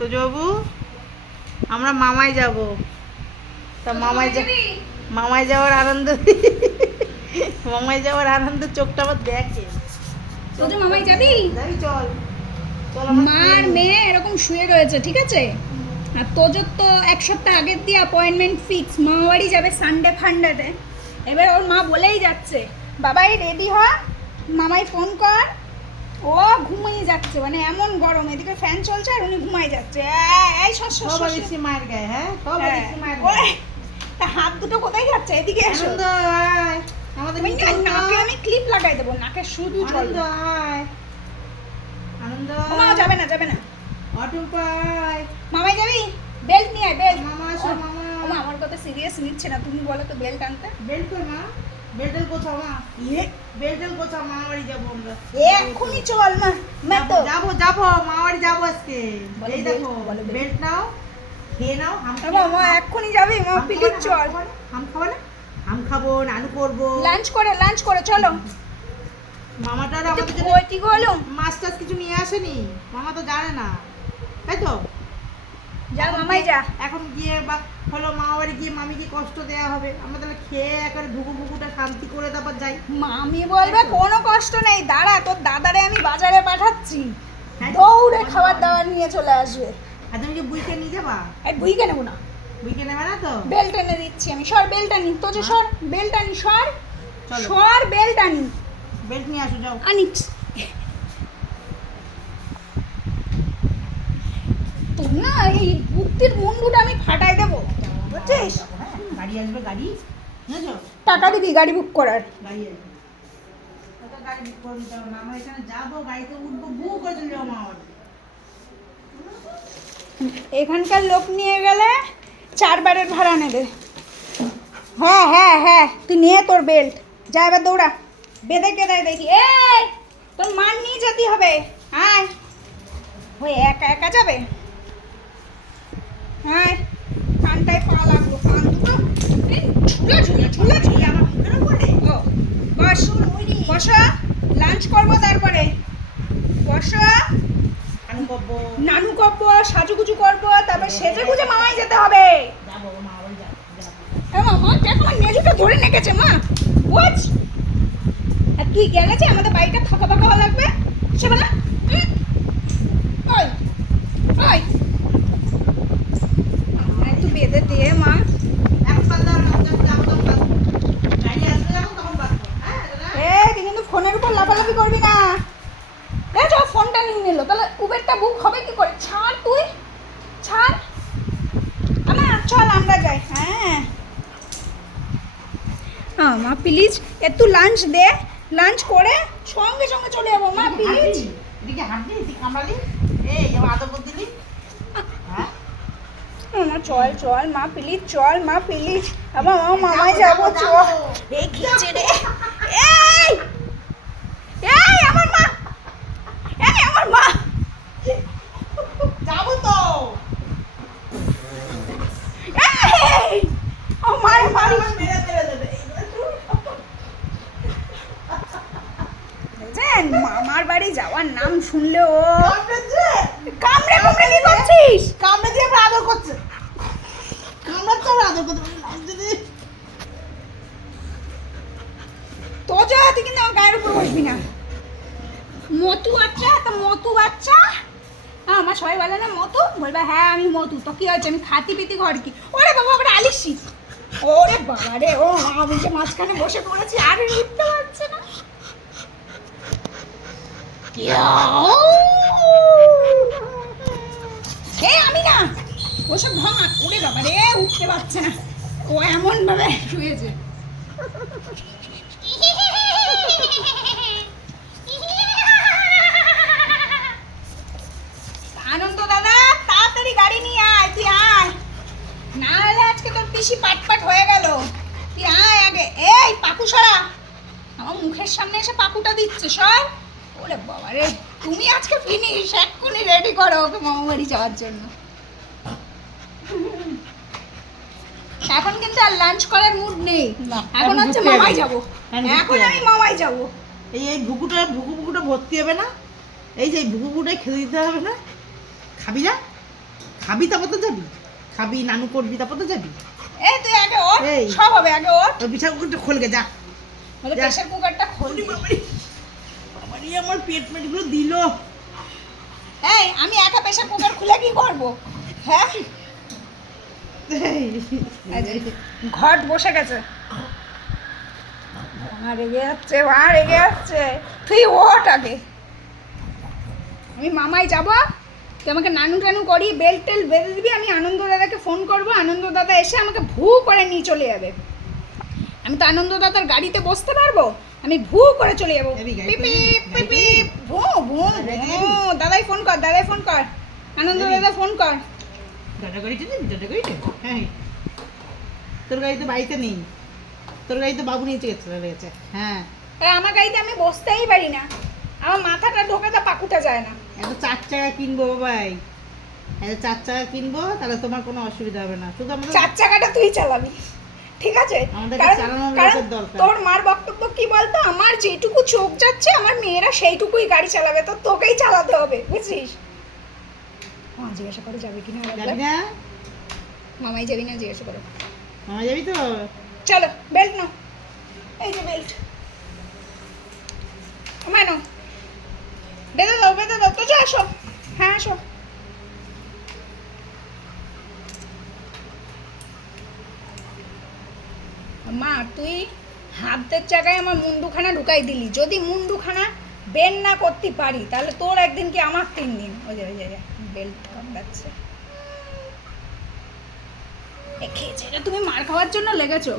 তো বাবু আমরা মামায় যাব, তা মামায় যাওয়ার আনন্দ মামায় যাওয়ার আনন্দ চোখটা আবার দেখে। তোদের মামাই যাবি? যাবি, চল চল। মার মেয়ে এরকম শুয়ে রয়েছে, ঠিক আছে? আর তোজোর তো এক সপ্তাহ আগের দিয়ে অ্যাপয়েন্টমেন্ট ফিক্স, মামা বাড়ি যাবে সানডে ফান্ডেতে। এবার ওর মা বলেই যাচ্ছে, বাবাই রেডি হ, মামাই ফোন কর। ও ঘুমিয়ে যাচ্ছে, মানে এমন গরম, এদিকে ফ্যান চলছে আর উনি ঘুমাই যাচ্ছে। এই সবাই দেখছি মায়ের গায়ে, হ্যাঁ সবাই দেখছি মায়ের গায়ে। তা হাত দুটো কোথায় যাচ্ছে? এদিকে এসো। আনন্দ আয়, আমাদের নাকে আমি ক্লিপ লাগাই দেবো, নাকে শুধু জল। আনন্দ আয়, আনন্দ। মা যাবে না, যাবে না। অটুম্পাই, মামাই যাবি? বেল্ট নিয়ে আয়, বেল্ট। মামা আসো, মামা। মা আমার কথা সিরিয়াস নিচ্ছে না, তুমি বলো তো বেল্ট আনতে। বেল্ট কই মা? বেল্টেল কোথাও মা? বেল্টেল কোথাও? মামা বাড়ি যাবো আমরা। এক্ষুনি চল মা, মা তো যাবো যাবো, মামা বাড়ি যাবো আজকে। বলো এই বেল্ট, দেখো, বলো বেল্ট। বেল্ট নাও, খেয়ে নাও। মা এক্ষুনি যাবি? মা প্লিজ চল। হাম খাবো না? হাম খাবো, নানু করবো। লাঞ্চ করে চলো। মামাটা আমাদের জন্য ওইটি গলো মাছ টাছ কিছু নিয়ে আসেনি, মামা তো জানে না, তাই তো? যা মামাই যা। এখন গিয়ে বা হলো মামা বাড়ি গিয়ে মামিকে কষ্ট দেওয়া হবে, আমরা তাহলে খেয়ে একেবারে ভুকুটা শান্তি করে তারপর যাই। মামি বলবে কোনো কষ্ট নেই, দাঁড়া তোর দাদারে আমি বাজারে পাঠাচ্ছি, হ্যাঁ। দৌড়ে খাবার দাবার নিয়ে চলে আসবে। আর তুমি কি বুইকে নিয়ে যাবা? এই বুইকে নেবো না, বুইকে নেবে না তো? বেল্ট এনে দিচ্ছি আমি। সর বেল্ট আনি, তো যে সর বেল্ট আনি, সর চলো। সর বেল্ট আনি। বেল্ট নিয়ে আসো, যাও। আনিস তোর না এই বুক্তির মুন্ডুটা আমি ফাটাই দেবো, বুঝছিস? হ্যাঁ, গাড়ি আসবে, গাড়ি বুঝেছো? টাকা দিবি গাড়ি বুক করার। গাড়ি আসবে, কত গাড়ি বুক করে দিতে হবে না, আমরা এখানে যাবো, গাড়িতে উঠবো, বু করে চলে যাবো মামা বাড়ি। এখানকার লোক নিয়ে গেলে 4 বারের ভাড়া নেবে। হ্যাঁ হ্যাঁ হ্যাঁ, তুই নিয়ে তোর বেল্ট যা, এবার দৌড়া, বেঁধে কেদায় দেখি। এই তোর মান নিয়ে যেতে হবে, হ্যাঁ ওই একা একা যাবে? হ্যাঁ, কানটায় পা লাগলো, কান দুটো ঝুলে আমার মুখের উপরে। ও বস, বসো, লাঞ্চ করবো তারপরে। বসো, আমি করবো, নানু করবো, সাজুগুজু করবো, তারপর সেজে গুজে মামাই যেতে হবে। যাবো মামা বাড়ি, যাবো। মা দেখ আমার মেজুটা ধরে নেকেছে মা, বুঝ। আর তুই গেলেছে আমাদের বাড়িটা ফাঁকা ফাঁকা হওয়া লাগবে সে বলে। ওই ওই একটু বেঁধে দিয়ে মা। এখন বাদ দাও না, যাবো তখন বাদ। গাড়ি আসবে যখন তখন বাদ দাও, হ্যাঁ দাদা? তুই কিন্তু ফোনের উপর লাফালাফি করবি না। দেখো ফোনটা নিয়ে নিল, তাহলে উবেরটা বুক হবে কি করে? ছাড় তুই, ছাড়। আমার চল আমরা যাই। হ্যাঁ মা প্লিজ একটু লাঞ্চ দে, লাঞ্চ করে সঙ্গে সঙ্গে চলে যাবো মা প্লিজ। এদিকে হাত দিই, তুই কামড়ালি, এই আমার আদর করে দিলি, হ্যাঁ? মা চল চল মা প্লিজ, চল মা প্লিজ, আমার মামাই যাবো, চল। এই খিচে রে, এই এই আমার মা, এই আমার মা। যাবো তো। এই আমার বাড়ি মেরে ফেলে দেবে। বুঝছেন, মামার বাড়ি যাওয়ার নাম শুনলে ও কামড়েছে? কামড়ে কামড়ে কি করছিস? কামড়ে দিয়ে আবার আদর করছে, কামড়াচ্ছে আবার আদর করতে। তো যা, তুই কিন্তু আমার গায়ের উপর বসবি না। মতু বাচ্চা, তো মতু বাচ্চা। আমার সবাই বলে না মতু, বলবে হ্যাঁ আমি মতু। তো কি হয়েছে, আমি খাতি পিতি ঘর কি? ওরে বাবা ওটা আলিসি, ওরে বাবা রে, ও আমি যে মাঝখানে বসে পড়েছি আর উঠতে পারছে না। আমি না ওসব ভাঙা, ওরে বাবা রে উঠতে পারছে না, ও এমন ভাবে শুয়েছে। আনন্দ দাদা তাড়াতাড়ি গাড়ি নিয়ে আয়, তুই আয়, না হলে আজকে তোর পিসি পাটপাট হয়ে গেল। তুই আয় আগে। এই পাকু সরা, আমার মুখের সামনে এসে পাকুটা দিচ্ছে, সর। ওরে বাবা রে, তুমি আজকে ফিনিশ, এক্ষুনি রেডি করো ওকে মামা বাড়ি যাওয়ার জন্য। এখন কিন্তু আর লাঞ্চ করার মুড নেই, এখন হচ্ছে মামাই যাবো, এখন আমি মামাই যাবো। এই ভুকুটা ভর্তি হবে না, এই যে ভুকুটাই খেতে দিতে হবে না, খাবি না? খাবি তারপর তো যাবি, খাবি নানু করবি তারপর তো যাবি। এই তুই আগে ওঠ, এই। সব হবে আগে ওঠ। ওই বিছানা কুকুরটা খোলগে যা। বলে যা। প্রেসার কুকারটা খোল দি। বাবারি আমার পেট মেটগুলো দিল। এই আমি একা প্রেসার কুকার খুলে কি করব? হ্যাঁ এই যে, ঘট বসে গেছে। মা রেগে যাচ্ছে, মা রেগে যাচ্ছে। তুই ওঠ আগে। আমি মামাই যাব, তুই আমাকে নানু টানু করি, বেল্ট টেল বেঁধে দিবি, আমি আনন্দ দাদাকে ফোন করব, আনন্দ দাদা এসে আমাকে ভু করে নিয়ে চলে যাবে। আমি তো আনন্দ দাদার গাড়িতে বসতে পারবো, আমি ভু করে চলে যাবো। যাবি, গাড়ি পিপি করে যাবি? পিপি ভু ভু গাড়ি ভু। যাবি? দাদাই ফোন কর, দাদাই ফোন কর, আনন্দ যাবি? দাদা ফোন কর। দাদা গাড়িতে নেই, দাদা গাড়িতে? হ্যাঁ, তোর গাড়ি তো বাড়িতে নেই, তোর গাড়ি তো বাবু নিয়ে চলে গেছে। হ্যাঁ, আর আমার গাড়িতে আমি বসতেই পারি না, আমার মাথাটা ঢোকাতে পাকুটা যায় না। এত 4 চাকা কিনবো বাবাই, এত 4 চাকা কিনবো, তাহলে তোমার কোনো অসুবিধা হবে না। শুধু আমাদের 4 চাকাটা তুই চালাবি, ঠিক আছে? আমাদেরকে কারণ চালানোর কারণ লোকের দরকার। তোর মার বক্তব্য কি বলতো, আমার যেটুকু চোখ যাচ্ছে আমার মেয়েরা সেইটুকুই গাড়ি চালাবে, তো তোকেই চালাতে হবে, বুঝছিস? জিজ্ঞাসা করে যাবে কিনা যাবি না? মামাই যাবি না জিজ্ঞাসা করো। মামা যাবি তো? চলো বেল্ট নাও, এই যে বেল্ট আমায় নাও, বেঁধে দাও তো, যা আসো। হ্যাঁ আসো। মা তুই হাতের জায়গায় আমার মুন্ডুখানা ঢুকাই দিলি, যদি মুন্ডুখানা বেন না করতে পারি তাহলে তোর একদিন কি আমার 3 দিন। ওই যে বেল্ট কামড়াচ্ছে। খেয়েছে, এটা তুমি মার খাওয়ার জন্য লেগেছো।